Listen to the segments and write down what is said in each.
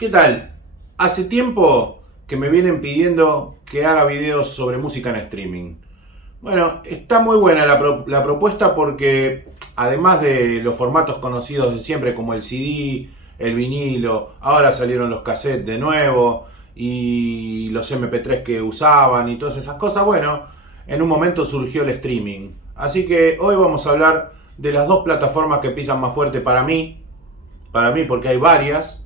¿Qué tal? Hace tiempo que me vienen pidiendo que haga videos sobre música en streaming. Bueno, está muy buena la propuesta porque además de los formatos conocidos de siempre como el CD, el vinilo, ahora salieron los cassettes de nuevo y los MP3 que usaban y todas esas cosas, bueno, en un momento surgió el streaming. Así que hoy vamos a hablar de las dos plataformas que pisan más fuerte para mí porque hay varias,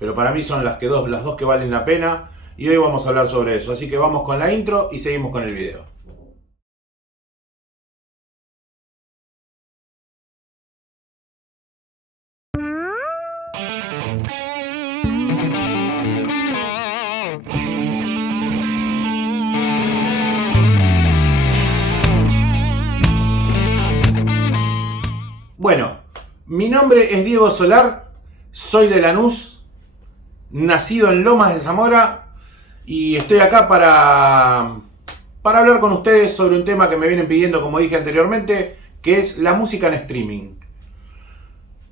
pero para mí son las dos que valen la pena y hoy vamos a hablar sobre eso. Así que vamos con la intro y seguimos con el video. Bueno, mi nombre es Diego Solar, soy de Lanús, nacido en Lomas de Zamora y estoy acá para hablar con ustedes sobre un tema que me vienen pidiendo, como dije anteriormente, que es la música en streaming.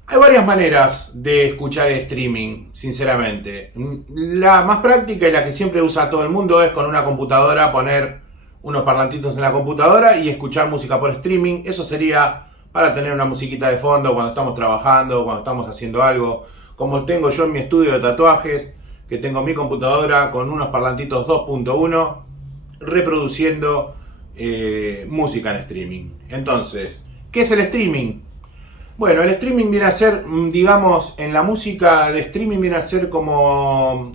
Hay varias maneras de escuchar el streaming, sinceramente. La más práctica y la que siempre usa todo el mundo es con una computadora, poner unos parlantitos en la computadora y escuchar música por streaming. Eso sería para tener una musiquita de fondo cuando estamos trabajando, cuando estamos haciendo algo. Como tengo yo en mi estudio de tatuajes, que tengo mi computadora con unos parlantitos 2.1 reproduciendo música en streaming. Entonces, ¿qué es el streaming? Bueno, el streaming viene a ser, digamos, en la música de streaming viene a ser como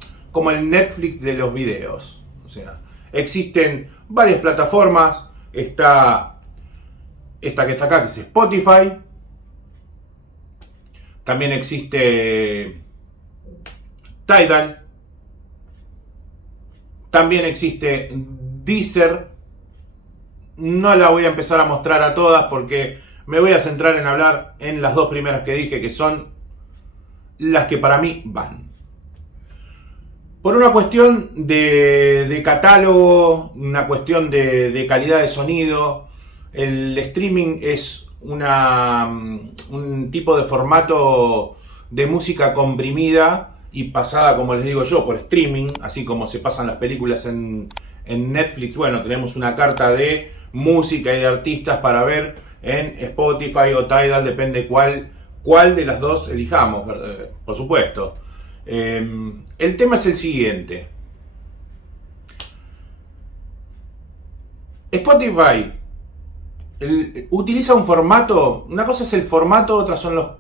el Netflix de los videos. O sea, existen varias plataformas. Está esta que está acá, que es Spotify. También existe Tidal. También existe Deezer. No la voy a empezar a mostrar a todas porque me voy a centrar en hablar en las dos primeras que dije, que son las que para mí van. Por una cuestión de catálogo, una cuestión de calidad de sonido, el streaming es un tipo de formato de música comprimida y pasada, como les digo yo, por streaming, así como se pasan las películas en Netflix. Bueno, tenemos una carta de música y de artistas para ver en Spotify o Tidal, depende cuál de las dos elijamos, por supuesto. El tema es el siguiente. Spotify utiliza un formato, una cosa es el formato, otra son los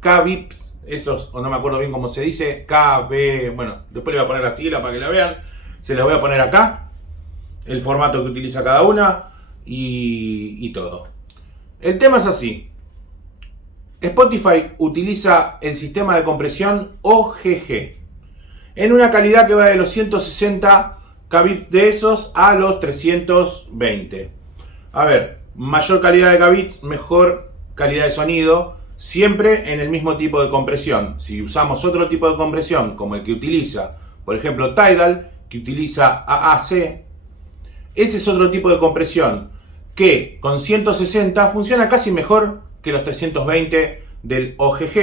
kbps, esos, o no me acuerdo bien cómo se dice, KB, bueno, después le voy a poner la sigla para que la vean, se las voy a poner acá, el formato que utiliza cada una y todo. El tema es así. Spotify utiliza el sistema de compresión OGG en una calidad que va de los 160 kbps de esos a los 320. A ver, mayor calidad de kbps, mejor calidad de sonido, siempre en el mismo tipo de compresión. Si usamos otro tipo de compresión, como el que utiliza, por ejemplo, Tidal, que utiliza AAC, ese es otro tipo de compresión que con 160 funciona casi mejor que los 320 del OGG.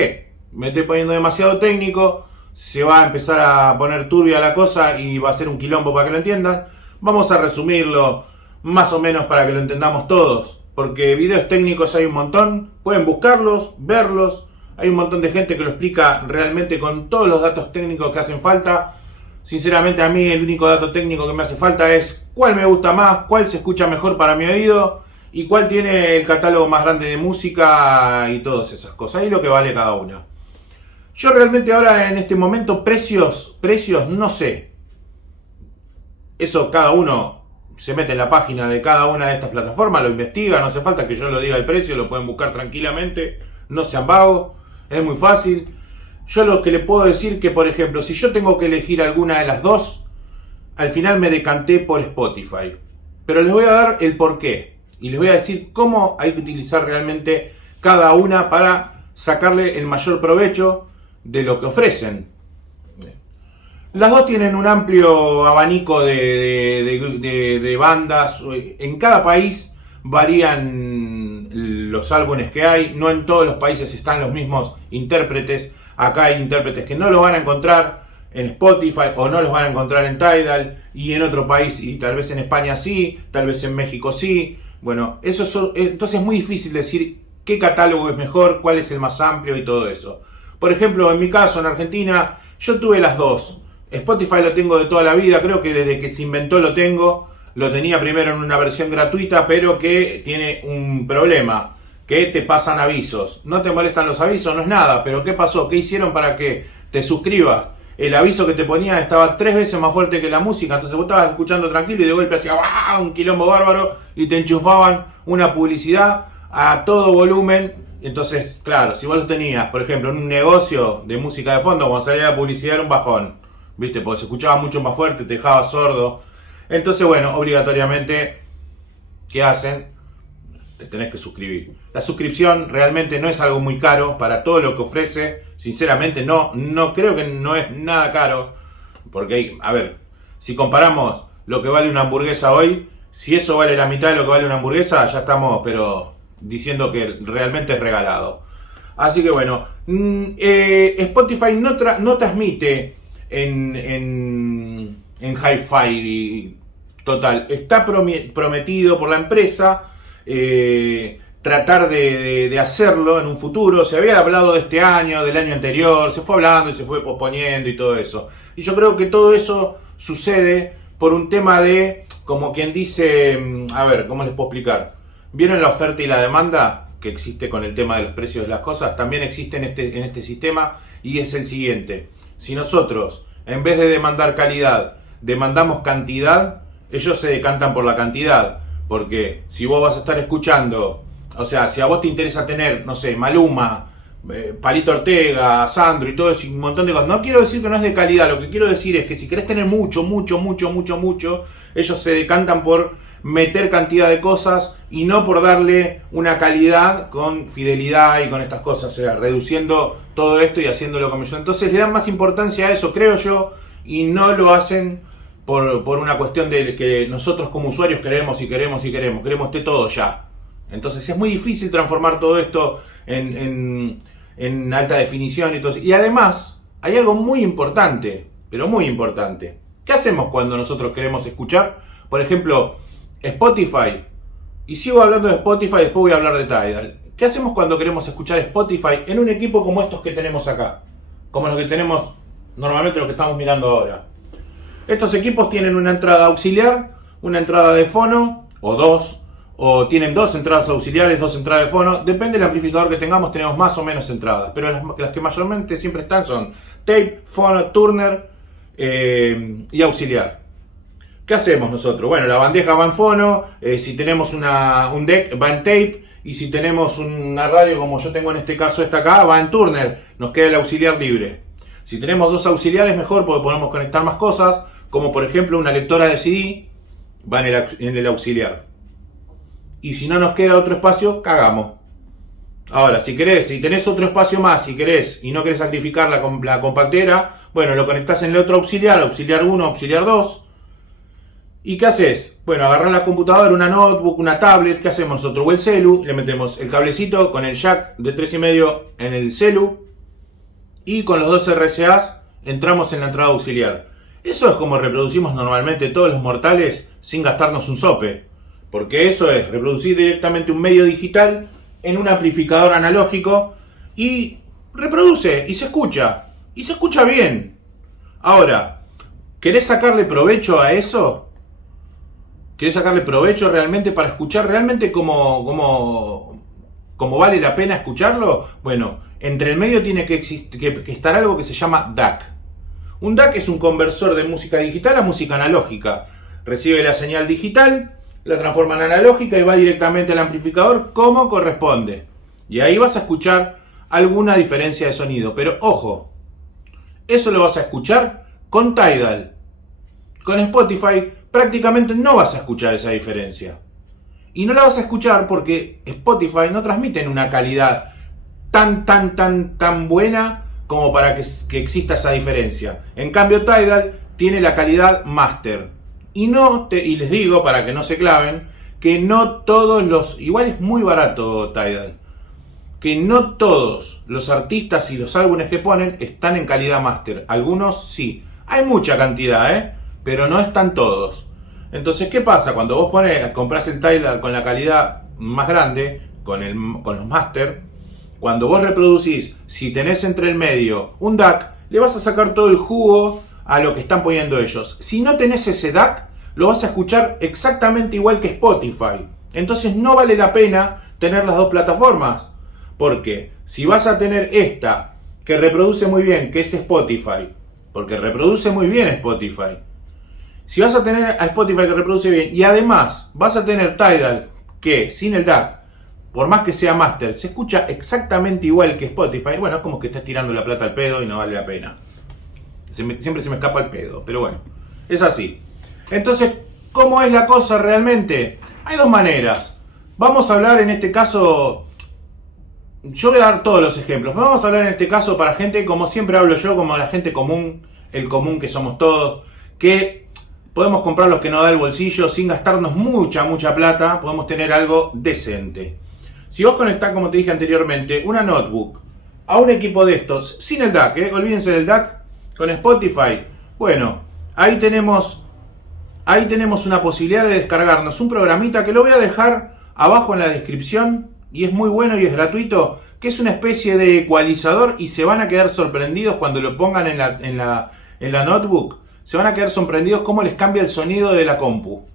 Me estoy poniendo demasiado técnico, se va a empezar a poner turbia la cosa y va a ser un quilombo para que lo entiendan. Vamos a resumirlo más o menos para que lo entendamos todos, porque videos técnicos hay un montón, pueden buscarlos, verlos, hay un montón de gente que lo explica realmente con todos los datos técnicos que hacen falta. Sinceramente, a mí el único dato técnico que me hace falta es cuál me gusta más, cuál se escucha mejor para mi oído y cuál tiene el catálogo más grande de música y todas esas cosas y lo que vale cada una. Yo realmente ahora en este momento precios no sé. Eso cada uno se mete en la página de cada una de estas plataformas, lo investiga, no hace falta que yo lo diga el precio, lo pueden buscar tranquilamente, no sean vagos, es muy fácil. Yo lo que le puedo decir que, por ejemplo, si yo tengo que elegir alguna de las dos, al final me decanté por Spotify. Pero les voy a dar el porqué y les voy a decir cómo hay que utilizar realmente cada una para sacarle el mayor provecho de lo que ofrecen. Las dos tienen un amplio abanico de bandas. En cada país varían los álbumes que hay. No en todos los países están los mismos intérpretes. Acá hay intérpretes que no lo van a encontrar en Spotify, o no los van a encontrar en Tidal, y en otro país, y tal vez en España sí, tal vez en México sí. Bueno, entonces es muy difícil decir qué catálogo es mejor, cuál es el más amplio y todo eso. Por ejemplo, en mi caso, en Argentina, yo tuve las dos. Spotify lo tengo de toda la vida, creo que desde que se inventó lo tengo. Lo tenía primero en una versión gratuita, pero que tiene un problema, que te pasan avisos. No te molestan los avisos, no es nada, pero ¿qué pasó? ¿Qué hicieron para que te suscribas? El aviso que te ponía estaba 3 veces más fuerte que la música, entonces vos estabas escuchando tranquilo y de golpe hacía ¡ah! Un quilombo bárbaro y te enchufaban una publicidad a todo volumen. Entonces, claro, si vos lo tenías, por ejemplo, en un negocio de música de fondo, cuando salía la publicidad era un bajón, ¿viste? Porque se escuchaba mucho más fuerte, te dejaba sordo. Entonces, bueno, obligatoriamente, ¿qué hacen? Te tenés que suscribir. La suscripción realmente no es algo muy caro para todo lo que ofrece. Sinceramente, no creo que no es nada caro. Porque, a ver, si comparamos lo que vale una hamburguesa hoy, si eso vale la mitad de lo que vale una hamburguesa, ya estamos, pero diciendo que realmente es regalado. Así que bueno, Spotify no transmite en hi-fi total. Está prometido por la empresa tratar de hacerlo en un futuro. Se había hablado de este año, del año anterior, se fue hablando y se fue posponiendo y todo eso. Y yo creo que todo eso sucede por un tema de, como quien dice, a ver, ¿cómo les puedo explicar? ¿Vieron la oferta y la demanda que existe con el tema de los precios de las cosas? También existe en este sistema, y es el siguiente. Si nosotros, en vez de demandar calidad, demandamos cantidad, ellos se decantan por la cantidad. Porque si vos vas a estar escuchando, o sea, si a vos te interesa tener, no sé, Maluma, Palito Ortega, Sandro y todo eso, y un montón de cosas. No quiero decir que no es de calidad, lo que quiero decir es que si querés tener mucho, ellos se decantan por meter cantidad de cosas y no por darle una calidad con fidelidad y con estas cosas, o sea, reduciendo todo esto y haciéndolo como yo. Entonces le dan más importancia a eso, creo yo, y no lo hacen por una cuestión de que nosotros como usuarios queremos esté todo ya. Entonces es muy difícil transformar todo esto en alta definición y todo eso. Y además, hay algo muy importante, pero muy importante. ¿Qué hacemos cuando nosotros queremos escuchar? Por ejemplo, Spotify. Y sigo hablando de Spotify, después voy a hablar de Tidal. ¿Qué hacemos cuando queremos escuchar Spotify en un equipo como estos que tenemos acá? Como los que tenemos normalmente, los que estamos mirando ahora. Estos equipos tienen una entrada auxiliar, una entrada de fono, o dos, o tienen 2 entradas auxiliares, 2 entradas de fono. Depende del amplificador que tengamos, tenemos más o menos entradas. Pero las que mayormente siempre están son tape, fono, turner y auxiliar. ¿Qué hacemos nosotros? Bueno, la bandeja va en fono, si tenemos un deck va en tape, y si tenemos una radio como yo tengo en este caso esta acá, va en turner, nos queda el auxiliar libre. Si tenemos 2 auxiliares mejor porque podemos conectar más cosas, como por ejemplo una lectora de CD, va en el auxiliar. Y si no nos queda otro espacio, cagamos. Ahora, si tenés otro espacio más, si querés y no querés sacrificar la compactera, bueno, lo conectás en el otro auxiliar, auxiliar 1, auxiliar 2. ¿Y qué haces? Bueno, agarrás la computadora, una notebook, una tablet, ¿qué hacemos nosotros? O el celu, le metemos el cablecito con el jack de 3,5 en el celu, y con los 2 RCAs entramos en la entrada auxiliar. Eso es como reproducimos normalmente todos los mortales sin gastarnos un sope. Porque eso es reproducir directamente un medio digital en un amplificador analógico y reproduce y se escucha. Y se escucha bien. Ahora, ¿querés sacarle provecho a eso? ¿Querés sacarle provecho realmente para escuchar realmente como vale la pena escucharlo? Bueno, entre el medio tiene que estar algo que se llama DAC. Un DAC es un conversor de música digital a música analógica. Recibe la señal digital, la transforma en analógica y va directamente al amplificador como corresponde. Y ahí vas a escuchar alguna diferencia de sonido. Pero ojo, eso lo vas a escuchar con Tidal. Con Spotify prácticamente no vas a escuchar esa diferencia. Y no la vas a escuchar porque Spotify no transmite en una calidad tan buena como para que exista esa diferencia. En cambio, Tidal tiene la calidad master. Y les digo, para que no se claven, que no todos igual es muy barato Tidal. que no todos los artistas y los álbumes que ponen están en calidad máster. Algunos sí. Hay mucha cantidad, pero no están todos. Entonces, ¿qué pasa? Cuando vos compras el Tidal con la calidad más grande, con los máster, cuando vos reproducís, si tenés entre el medio un DAC, le vas a sacar todo el jugo a lo que están poniendo ellos. Si no tenés ese DAC, lo vas a escuchar exactamente igual que Spotify. Entonces no vale la pena tener las dos plataformas. Porque si vas a tener esta, que reproduce muy bien, que es Spotify, porque reproduce muy bien Spotify. Si vas a tener a Spotify que reproduce bien, y además vas a tener Tidal, que sin el DAC, por más que sea master, se escucha exactamente igual que Spotify, bueno, es como que estás tirando la plata al pedo y no vale la pena. Siempre se me escapa el pedo, pero bueno, es así. Entonces, ¿cómo es la cosa realmente? Hay dos maneras. Vamos a hablar en este caso... Yo voy a dar todos los ejemplos. Vamos a hablar en este caso para gente, como siempre hablo yo, como la gente común, el común que somos todos, que podemos comprar los que nos da el bolsillo sin gastarnos mucha plata, podemos tener algo decente. Si vos conectás, como te dije anteriormente, una notebook a un equipo de estos, sin el DAC, olvídense del DAC, con Spotify, bueno, ahí tenemos una posibilidad de descargarnos un programita que lo voy a dejar abajo en la descripción, y es muy bueno y es gratuito, que es una especie de ecualizador, y se van a quedar sorprendidos cuando lo pongan en la notebook. Se van a quedar sorprendidos cómo les cambia el sonido de la compu.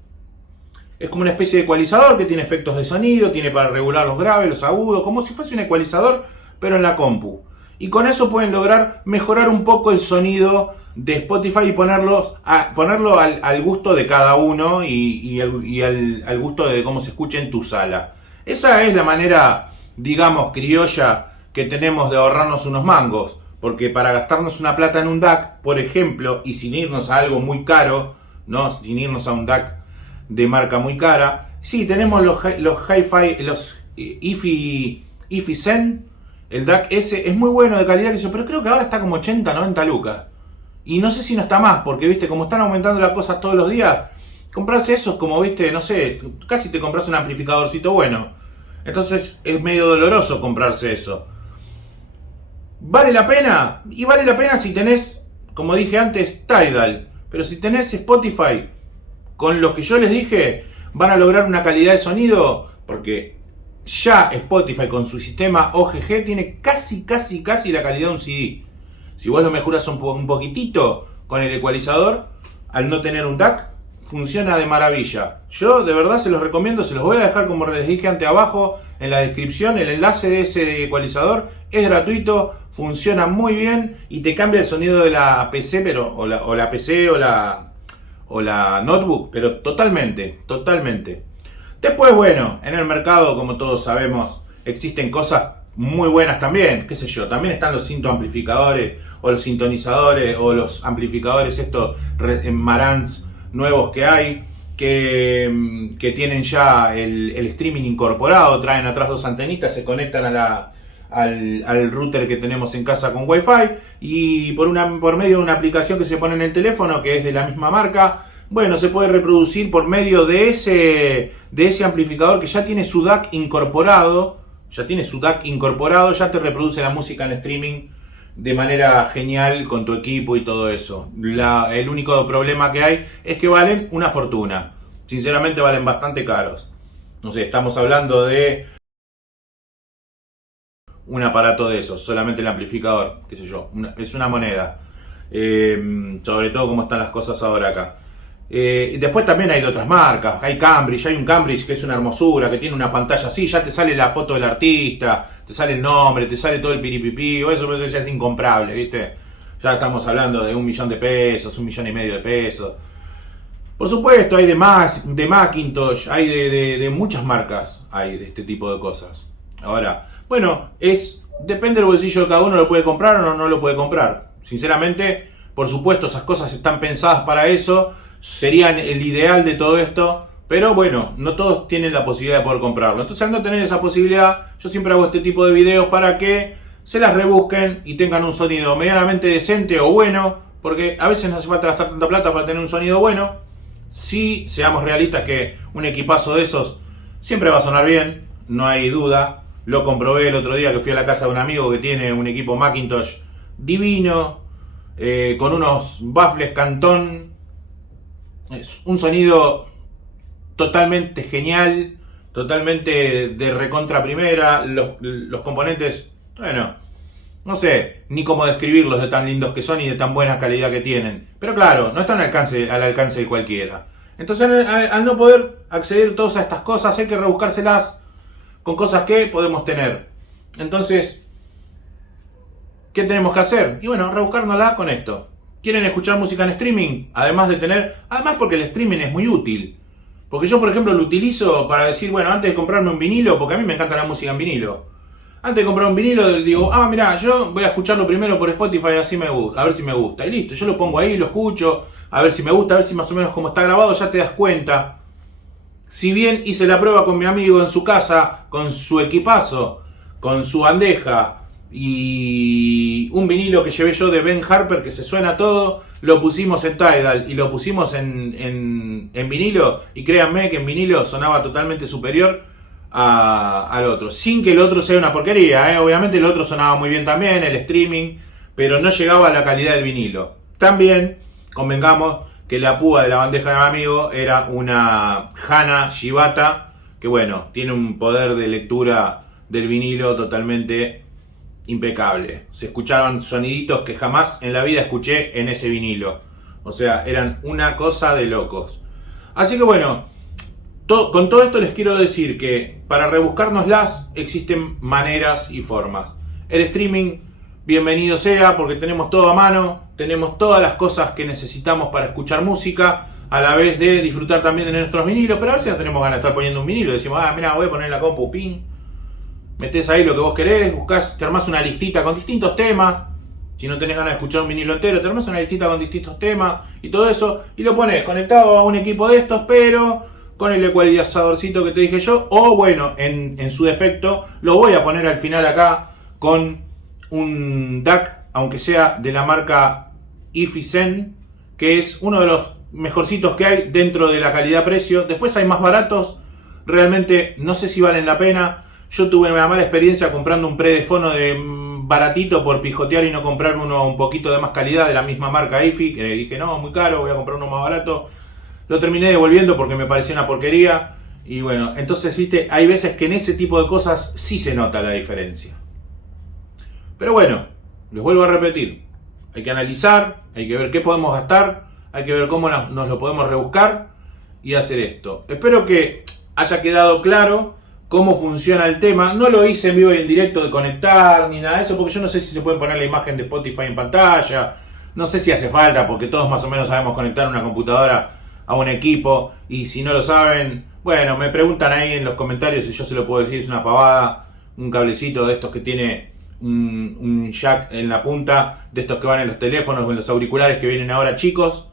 Es como una especie de ecualizador que tiene efectos de sonido, tiene para regular los graves, los agudos, como si fuese un ecualizador, pero en la compu. Y con eso pueden lograr mejorar un poco el sonido de Spotify y ponerlo al gusto de cada uno y al gusto de cómo se escucha en tu sala. Esa es la manera, digamos, criolla que tenemos de ahorrarnos unos mangos. Porque para gastarnos una plata en un DAC, por ejemplo, y sin irnos a algo muy caro, ¿no? Sin irnos a un DAC de marca muy cara, sí, tenemos los Hi-Fi, los IFI Zen, el DAC ese es muy bueno de calidad, pero creo que ahora está como 80, 90 lucas. Y no sé si no está más, porque viste, como están aumentando las cosas todos los días, comprarse esos como, viste, no sé, casi te compras un amplificadorcito bueno. Entonces es medio doloroso comprarse eso. ¿Vale la pena? Y vale la pena si tenés, como dije antes, Tidal. Pero si tenés Spotify, con los que yo les dije, van a lograr una calidad de sonido, porque ya Spotify con su sistema OGG tiene casi la calidad de un CD. Si vos lo mejoras un poquitito con el ecualizador, al no tener un DAC, funciona de maravilla. Yo de verdad se los recomiendo, se los voy a dejar como les dije antes abajo en la descripción, el enlace de ese ecualizador es gratuito, funciona muy bien y te cambia el sonido de la PC, o la PC o la notebook, pero totalmente. Después, bueno, en el mercado, como todos sabemos, existen cosas muy buenas también, qué sé yo, también están los amplificadores o los sintonizadores o los amplificadores estos Marantz nuevos que hay, que tienen ya el streaming incorporado, traen atrás dos antenitas, se conectan al router que tenemos en casa con Wi-Fi y por medio de una aplicación que se pone en el teléfono que es de la misma marca, bueno, se puede reproducir por medio de ese amplificador que ya tiene su DAC incorporado, ya te reproduce la música en streaming de manera genial con tu equipo y todo eso. El único problema que hay es que valen una fortuna. Sinceramente valen bastante caros. No sé, estamos hablando de un aparato de esos, solamente el amplificador, qué sé yo, es una moneda. Sobre todo como están las cosas ahora acá. Después también hay de otras marcas, hay un Cambridge que es una hermosura, que tiene una pantalla así, ya te sale la foto del artista, te sale el nombre, te sale todo el piripipí, o eso ya es incomprable, ¿viste? Ya estamos hablando de 1 millón de pesos, 1,5 millones de pesos. Por supuesto, hay de Macintosh, hay de muchas marcas, hay de este tipo de cosas. Ahora, bueno, depende del bolsillo de cada uno, lo puede comprar o no lo puede comprar. Sinceramente, por supuesto, esas cosas están pensadas para eso, serían el ideal de todo esto, pero bueno, no todos tienen la posibilidad de poder comprarlo. Entonces, al no tener esa posibilidad, yo siempre hago este tipo de videos para que se las rebusquen y tengan un sonido medianamente decente o bueno, porque a veces no hace falta gastar tanta plata para tener un sonido bueno. Sí, seamos realistas que un equipazo de esos siempre va a sonar bien, no hay duda, Lo comprobé el otro día que fui a la casa de un amigo que tiene un equipo Macintosh divino, con unos baffles Canton. Es un sonido totalmente genial, totalmente de recontra primera. Los componentes, bueno, no sé ni cómo describirlos de tan lindos que son y de tan buena calidad que tienen. Pero claro, no están al alcance de cualquiera. Entonces, al no poder acceder todas a estas cosas, hay que rebuscárselas con cosas que podemos tener. Entonces, ¿qué tenemos que hacer? Y bueno, rebuscárnosla con esto. ¿Quieren escuchar música en streaming? Además porque el streaming es muy útil. Porque yo, por ejemplo, lo utilizo para decir, bueno, antes de comprarme un vinilo, porque a mí me encanta la música en vinilo. Antes de comprar un vinilo, digo, mirá, yo voy a escucharlo primero por Spotify, así a ver si me gusta. Y listo, yo lo pongo ahí, lo escucho, a ver si me gusta, a ver si más o menos como está grabado, ya te das cuenta. Si bien hice la prueba con mi amigo en su casa, con su equipazo, con su bandeja y un vinilo que llevé yo de Ben Harper que se suena todo, lo pusimos en Tidal y lo pusimos en vinilo, y créanme que en vinilo sonaba totalmente superior al otro, sin que el otro sea una porquería, obviamente el otro sonaba muy bien también, el streaming, pero no llegaba a la calidad del vinilo. También convengamos que la púa de la bandeja de mi amigo era una Hana Shibata, que bueno, tiene un poder de lectura del vinilo totalmente impecable. Se escucharon soniditos que jamás en la vida escuché en ese vinilo. O sea, eran una cosa de locos. Así que bueno, con todo esto les quiero decir que para rebuscárnoslas existen maneras y formas. El streaming, bienvenido sea, porque tenemos todo a mano, tenemos todas las cosas que necesitamos para escuchar música, a la vez de disfrutar también de nuestros vinilos, pero a veces no tenemos ganas de estar poniendo un vinilo. Decimos, mira, voy a poner la compu, pin. Metés ahí lo que vos querés, buscás, te armás una listita con distintos temas. Si no tenés ganas de escuchar un vinilo entero, te armás una listita con distintos temas y todo eso, y lo pones conectado a un equipo de estos, pero con el ecualizadorcito que te dije yo, o bueno, en su defecto, lo voy a poner al final acá con un DAC, aunque sea de la marca Ifi-Zen, que es uno de los mejorcitos que hay dentro de la calidad-precio. Después hay más baratos, realmente no sé si valen la pena. Yo tuve una mala experiencia comprando un Predefono de baratito por pijotear y no comprar uno un poquito de más calidad de la misma marca Ifi, que dije, no, muy caro, voy a comprar uno más barato. Lo terminé devolviendo porque me pareció una porquería. Y bueno, entonces, viste, hay veces que en ese tipo de cosas sí se nota la diferencia. Pero bueno, les vuelvo a repetir. Hay que analizar, hay que ver qué podemos gastar, hay que ver cómo nos lo podemos rebuscar y hacer esto. Espero que haya quedado claro cómo funciona el tema. No lo hice en vivo y en directo de conectar ni nada de eso, porque yo no sé si se puede poner la imagen de Spotify en pantalla. No sé si hace falta, porque todos más o menos sabemos conectar una computadora a un equipo, y si no lo saben, bueno, me preguntan ahí en los comentarios y yo se lo puedo decir, es una pavada, un cablecito de estos que tiene un jack en la punta, de estos que van en los teléfonos o en los auriculares que vienen ahora chicos,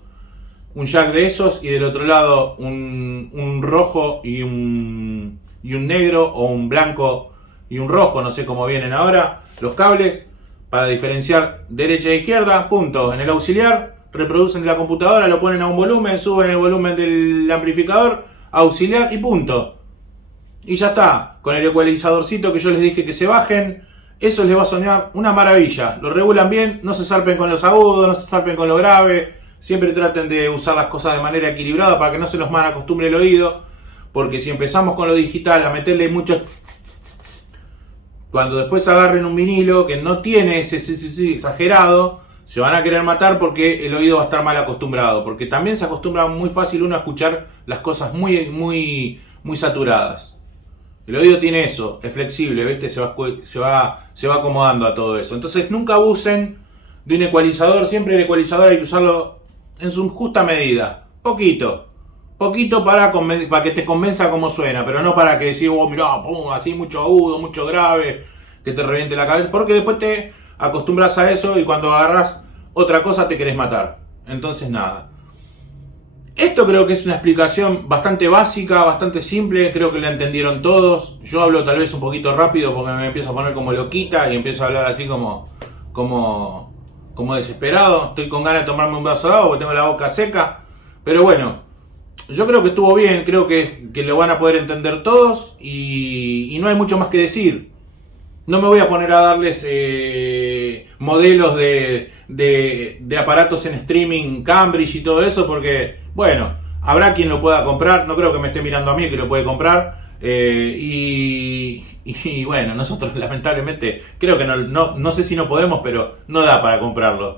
un jack de esos, y del otro lado un rojo y un negro, o un blanco y un rojo, no sé cómo vienen ahora los cables, para diferenciar derecha e izquierda, punto. En el auxiliar reproducen la computadora, lo ponen a un volumen, suben el volumen del amplificador, auxiliar y punto. Y ya está, con el ecualizadorcito que yo les dije que se bajen, eso les va a sonar una maravilla. Lo regulan bien, no se zarpen con los agudos, no se zarpen con lo grave, siempre traten de usar las cosas de manera equilibrada para que no se nos mal acostumbre el oído, porque si empezamos con lo digital a meterle mucho cuando después agarren un vinilo que no tiene ese exagerado, se van a querer matar porque el oído va a estar mal acostumbrado, porque también se acostumbra muy fácil uno a escuchar las cosas muy saturadas. El oído tiene eso, es flexible, ¿viste? Se va acomodando a todo eso. Entonces nunca abusen de un ecualizador, siempre el ecualizador hay que usarlo en su justa medida, poquito para que te convenza cómo suena, pero no para que decís, mirá, pum, así mucho agudo, mucho grave, que te reviente la cabeza, porque después te acostumbras a eso y cuando agarras otra cosa te querés matar. Entonces nada. Esto creo que es una explicación bastante básica, bastante simple, creo que la entendieron todos. Yo hablo tal vez un poquito rápido porque me empiezo a poner como loquita y empiezo a hablar así como desesperado. Estoy con ganas de tomarme un vaso de agua porque tengo la boca seca. Pero bueno, yo creo que estuvo bien, creo que lo van a poder entender todos y no hay mucho más que decir. No me voy a poner a darles modelos de aparatos en streaming, Cambridge y todo eso, porque, bueno, habrá quien lo pueda comprar. No creo que me esté mirando a mí el que lo puede comprar. Y bueno, nosotros lamentablemente creo que no sé si no podemos, pero no da para comprarlo.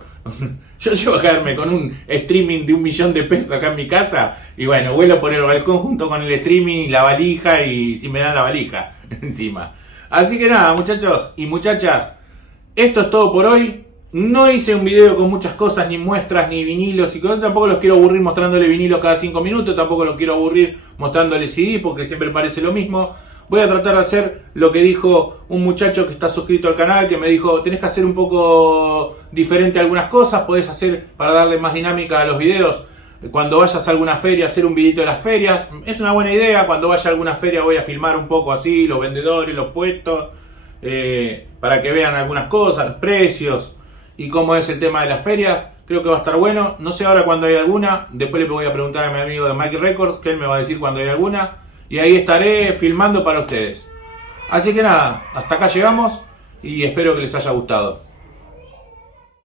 Yo llevo a caerme con un streaming de 1.000.000 de pesos acá en mi casa y bueno, vuelo por el balcón junto con el streaming y la valija, y si me dan la valija encima. Así que nada, muchachos y muchachas, esto es todo por hoy. No hice un video con muchas cosas, ni muestras, ni vinilos, y tampoco los quiero aburrir mostrándole vinilos cada 5 minutos, tampoco los quiero aburrir mostrándole CD, porque siempre parece lo mismo. Voy a tratar de hacer lo que dijo un muchacho que está suscrito al canal, que me dijo, tenés que hacer un poco diferente algunas cosas, podés hacer para darle más dinámica a los videos. Cuando vayas a alguna feria, hacer un videito de las ferias, es una buena idea. Cuando vaya a alguna feria voy a filmar un poco así, los vendedores, los puestos, para que vean algunas cosas, los precios y cómo es el tema de las ferias. Creo que va a estar bueno. No sé ahora cuándo hay alguna. Después le voy a preguntar a mi amigo de Mike Records, que él me va a decir cuándo hay alguna. Y ahí estaré filmando para ustedes. Así que nada, hasta acá llegamos y espero que les haya gustado.